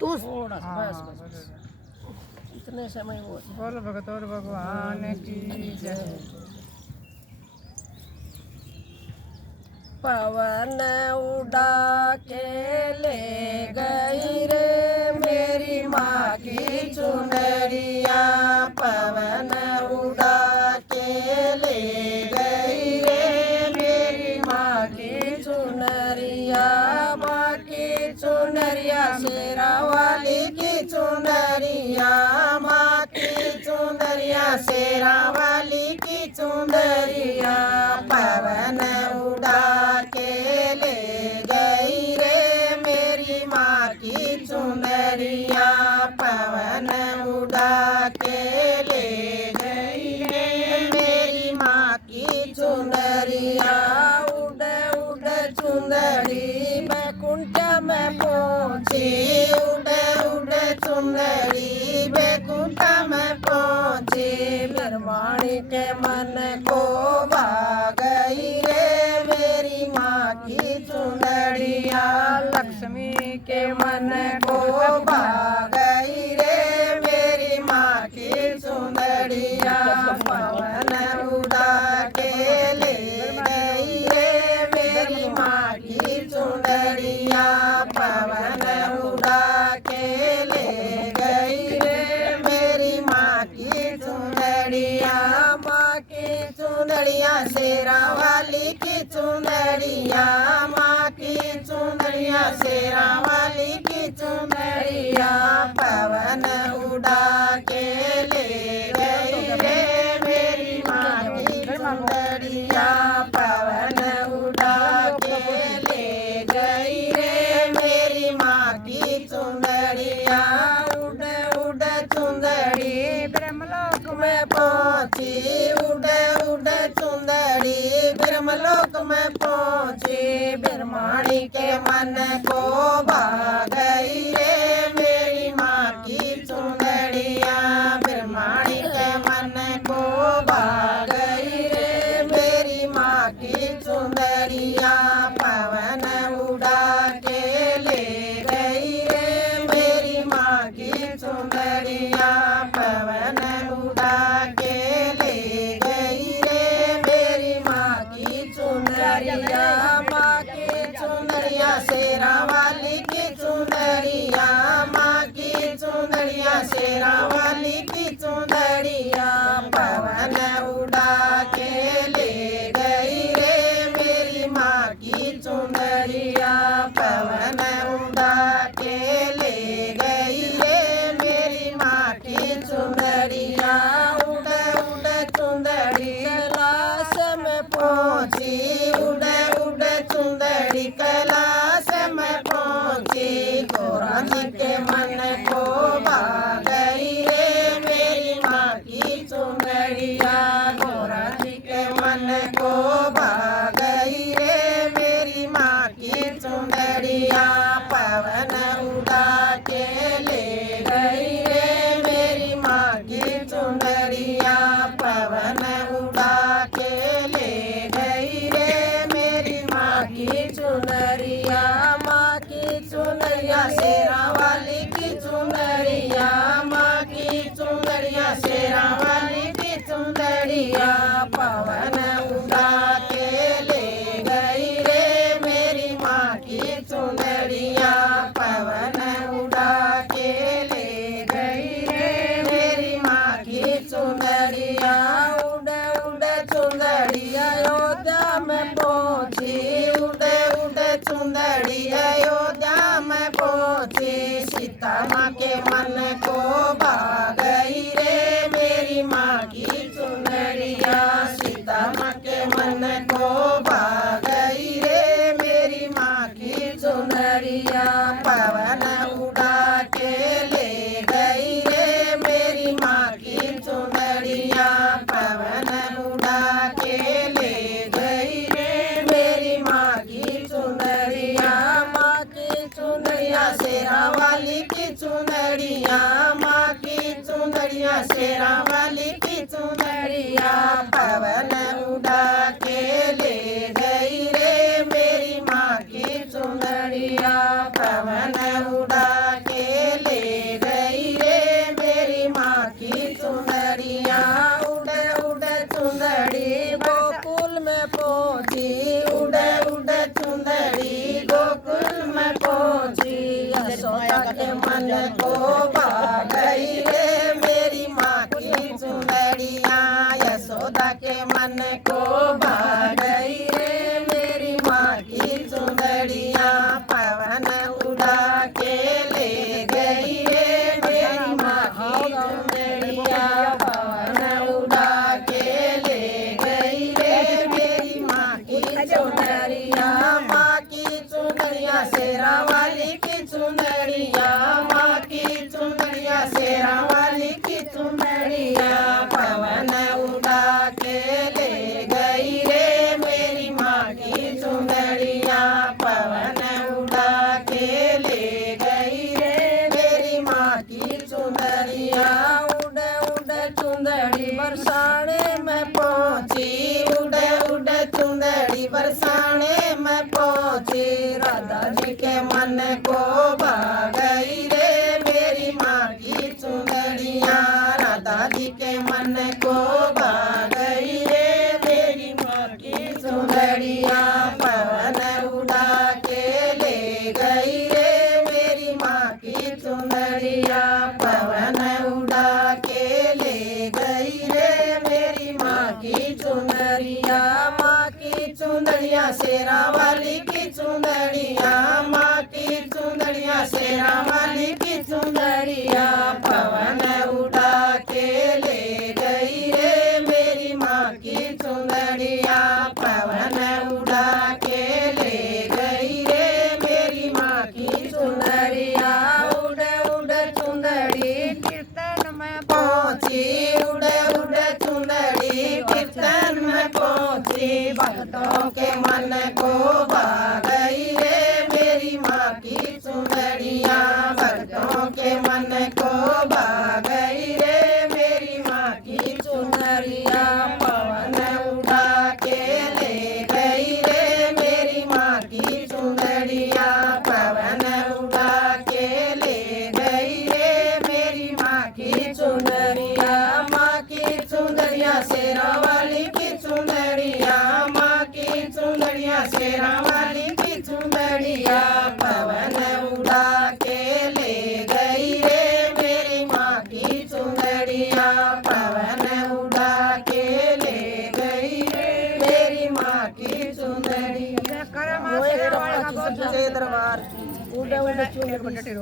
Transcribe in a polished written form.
तू थोड़ा सा बस बस इतने समय वो बोल भगत और भगवान की जय। पवन उड़ा के ले गई रे मेरी माँ की चुनरिया, पवन उड़ा के ले गई रे मेरी माँ की चुनरिया, माँ की चुनरिया शेरा वाली की चुनरिया, माँ की चुनरिया शेरा वाली की चुनरिया, पवन उड़ा के ले गई रे मेरी माँ की चुनरिया, पवन उड़ा के ले गई रे मेरी माँ की चुनरिया, उड़ उड़ चुंदड़ी बैकुंठ में पहुँची, उड़ उड़ चुंदड़ी बैकुंठ में पहुँची, ब्रह्मणी के मन को भा गई रे मेरी माँ की चुनरिया, लक्ष्मी के मन को भा गई रे मेरी माँ की चुनरिया, पवन उड़ा के ले गई रे मेरी माँ की चुनरिया, पवन उड़ा के ले गई रे मेरी माँ की चुनरिया, माँ की चुनरिया शेरा वाली की चुनरिया, माँ की चुनरिया शेरा वाली की चुनरिया, पवन उड़ा के ले गई रे मेरी माँ की चुनरिया, पवन उड़ा के ले गई रे मेरी माँ की चुनरिया, उड़ उड़ चुंदड़ी ब्रह्मलोक में पहुँची, उड़ उड़ चुंदड़ी ब्रह्मलोक में पहुँची, ब्रह्मणी के मन को भा गई रे मेरी माँ की चुनरिया, ब्रह्मणी के मन को भा गई रे मेरी माँ की चुनरिया, पवन उड़ा के ले गई रे मेरी माँ की चुनरिया, पवन उड़ा के ले गई रे मेरी माँ की चुनरिया, माँ की चुनरिया शेरा वाली की चुनरिया, माँ की चुनरिया शेरा वाली की चुनरिया, पवन उड़ा के ले गई रे मेरी माँ की चुनरिया, पवन उड़ा के ले गई रे मेरी माँ की चुनरिया, उड़ उड़ चुंदड़ी कैलाश में पहुँची, उड़ उड़ चुंदड़ी कैलाश में पहुँची, गौरांग के मन को भा गई रे मेरी माँ की चुनरिया, गौरांग के मन को भा गई रे मेरी माँ की चुनरिया, पवन उड़ा के ले गई रे मेरी माँ की चुनरिया, पवन उड़ा के ले गई रे मेरी माँ की चुनरिया, माँ की चुनरिया शेरा वाली की चुनरिया, माँ की चुनरिया शेरा वाली की चुनरिया, पवन उड़ा के ले गई रे मेरी माँ की चुनरिया, पवन उड़ा के ले गई रे मेरी माँ की चुनरिया, उड़ उड़ चुंदड़ी अयोध्या में पहुँची, उड़ उड़ चुंदड़ी अयोध्या में पहुँची, सीता माँ के मन को भा गई रे मेरी माँ की चुनरिया, सीता माँ के मन को भा गई रे मेरी माँ की चुनरिया, पवन उड़ा के ले गई रे मेरी माँ की चुनरिया, पवन उड़ा के ले गई रे मेरी माँ की चुनरिया, माँ की चुनरिया शेरा वाली की चुनरिया, माँ की चुनरिया शेरा वाली की चुनरिया, पवन उड़ा के ले गई रे मेरी माँ मन को भा गई रे मेरी माँ की चुनरिया। यशोदा के मन को भा गई रे मेरी माँ की चुनरिया। पवन उड़ा के ले गई रे मेरी माँ की चुनरिया। पवन उड़ा के ले गई रे मेरी माँ की चुनरिया। माँ की चुनरिया शेरा वाली की चुनरिया। माँ की चुनरिया शेरा वाली की चुनरिया। पवन उड़ा के ले गई रे मेरी माँ की चुनरिया। पवन उड़ा के ले गई रे मेरी माँ की चुनरिया। उड़ उड़ चुंदड़ी बरसाने में पहुँची। उड़ उड़ चुंदड़ी बरसाने में पहुँची। राधा जी के मन को भा गई रे मेरी माँ की चुनरिया। राधा जी के मन को भा गई रे मेरी माँ की चुनरिया। पवन उड़ा के ले गई रे मेरी माँ की चुनरिया। पवन उड़ा के ले गई रे मेरी माँ की चुनरिया। माँ की चुनरिया शेरा वाली की चुनरिया। माँ की चुनरिया शेरा वाली की चुनरिया। पवन उड़ा के ले गई रे मेरी माँ की चुनरिया। पवन उड़ा के ले गई रे मेरी माँ की चुनरिया। उड़ उड़ चुंदड़ी कीर्तन में पहुँची। उड़ उड़ चुंदड़ी कीर्तन में पहुँची। भक्तों के मन को भा गई रे मेरी माँ की चुनरिया। भक्तों के मन को भा गई रे मेरी माँ की चुनरिया। पवन उड़ा के ले गई रे मेरी माँ की चुनरिया। पवन उड़ा के ले गई रे मेरी माँ की चुनरिया। माँ की चुनरिया शेरा वाली की चुनरिया। माँ की चुनरिया शेरा वाली की चुनरिया। पवन उड़ा के ले गई रे मेरी माँ की चुनरिया। पवन उड़ा के ले गई रे मेरी माँ की चुनरिया। करे माँ शेरा वाली का बहुत दरबार उड़ उड़ चुंदड़ी